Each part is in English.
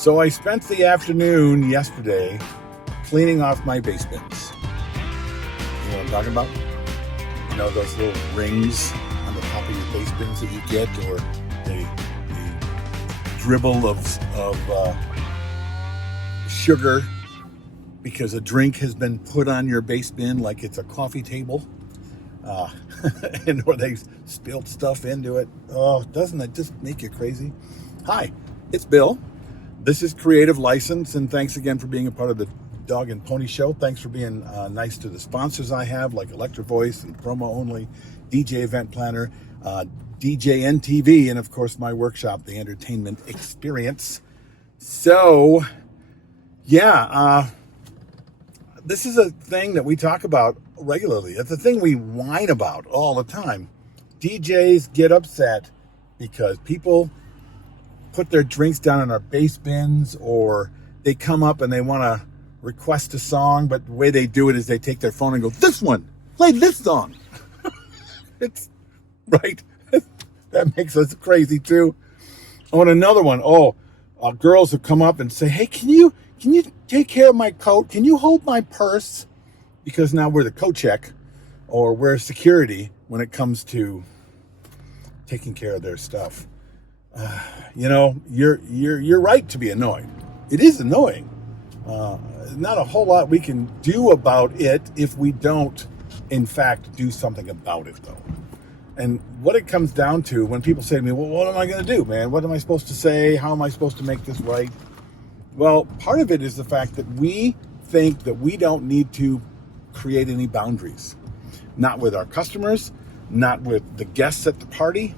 So I spent the afternoon yesterday cleaning off my base bins. You know what I'm talking about? You know those little rings on the top of your base bins that you get, or the dribble of sugar because a drink has been put on your base bin like it's a coffee table, and or they spilled stuff into it. Oh, doesn't that just make you crazy? Hi, it's Bill. This is Creative License, and thanks again for being a part of the Dog and Pony Show. Thanks for being nice to the sponsors I have, like Electro Voice and Promo Only, DJ Event Planner, DJ NTV, and of course my workshop, The Entertainment Experience. So, yeah, this is a thing that we talk about regularly. It's a thing we whine about all the time. DJs get upset because people put their drinks down in our base bins, or they come up and they want to request a song, but the way they do it is they take their phone and go, "This one, play this song." It's right. That makes us crazy too. Oh, and another one. Girls have come up and say, "Hey, can you take care of my coat? Can you hold my purse?" Because now we're the coat check, or we're security when it comes to taking care of their stuff. You're right to be annoyed. It is annoying. Not a whole lot we can do about it if we don't, in fact, do something about it, though. And what it comes down to when people say to me, "Well, what am I going to do, man? What am I supposed to say? How am I supposed to make this right?" Well, part of it is the fact that we think that we don't need to create any boundaries. Not with our customers, not with the guests at the party,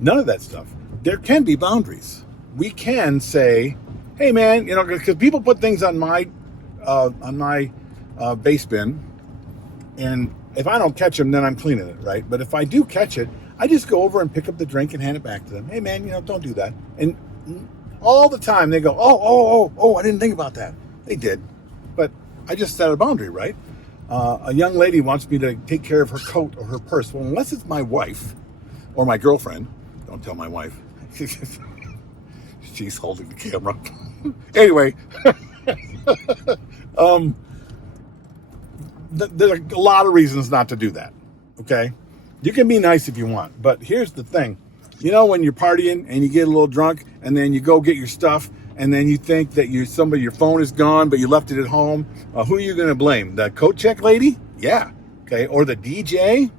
none of that stuff. There can be boundaries. We can say, "Hey, man," because people put things on my base bin, and if I don't catch them, then I'm cleaning it, right? But if I do catch it, I just go over and pick up the drink and hand it back to them. "Hey, man, don't do that." And all the time they go, "Oh, I didn't think about that." They did, but I just set a boundary, right? A young lady wants me to take care of her coat or her purse. Well, unless it's my wife or my girlfriend, don't tell my wife. She's holding the camera. Anyway, there's a lot of reasons not to do that. Okay, you can be nice if you want, but here's the thing. When you're partying and you get a little drunk, and then you go get your stuff, and then you think that your phone is gone, but you left it at home. Who are you going to blame? The coat check lady? Yeah. Okay. Or the DJ?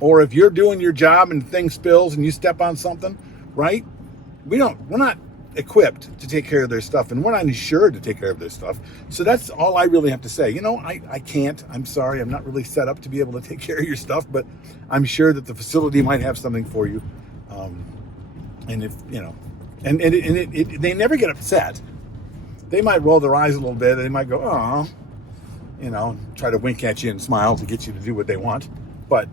Or if you're doing your job and thing spills and you step on something, right? We're not equipped to take care of their stuff, and we're not insured to take care of their stuff. So that's all I really have to say. I can't. I'm sorry. I'm not really set up to be able to take care of your stuff, but I'm sure that the facility might have something for you. And if, they never get upset. They might roll their eyes a little bit. They might go, "Oh," try to wink at you and smile to get you to do what they want. But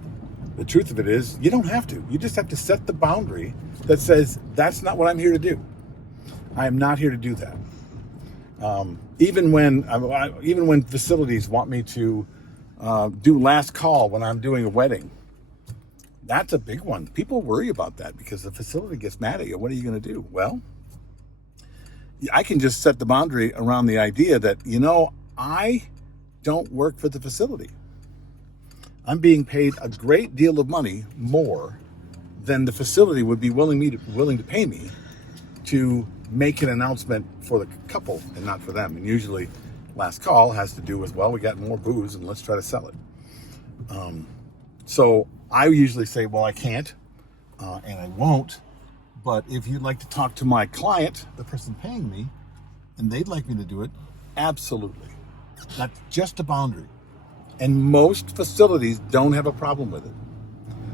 the truth of it is, you don't have to. You just have to set the boundary that says, "That's not what I'm here to do. I am not here to do that." Even when facilities want me to do last call when I'm doing a wedding, that's a big one. People worry about that because the facility gets mad at you. What are you going to do? Well, I can just set the boundary around the idea that, I don't work for the facility. I'm being paid a great deal of money more than the facility would be willing to pay me to make an announcement for the couple and not for them. And usually last call has to do with, well, we got more booze and let's try to sell it. So I usually say, well, I can't, and I won't. But if you'd like to talk to my client, the person paying me, and they'd like me to do it, absolutely. That's just a boundary. And most facilities don't have a problem with it.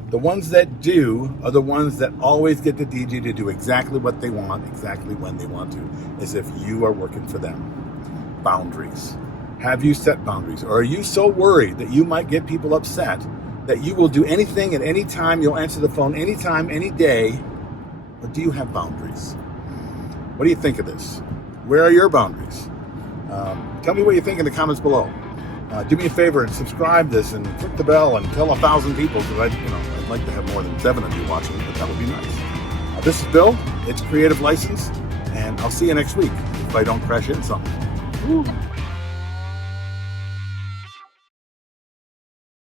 The ones that do are the ones that always get the DJ to do exactly what they want, exactly when they want to, as if you are working for them. Boundaries. Have you set boundaries? Or are you so worried that you might get people upset that you will do anything at any time, you'll answer the phone anytime, any day? Or do you have boundaries? What do you think of this? Where are your boundaries? Tell me what you think in the comments below. Do me a favor and subscribe this and click the bell and tell 1,000 people, because I'd like to have more than 7 of you watching, but that would be nice. This is Bill. It's Creative License, And I'll see you next week if I don't crash into something. Woo.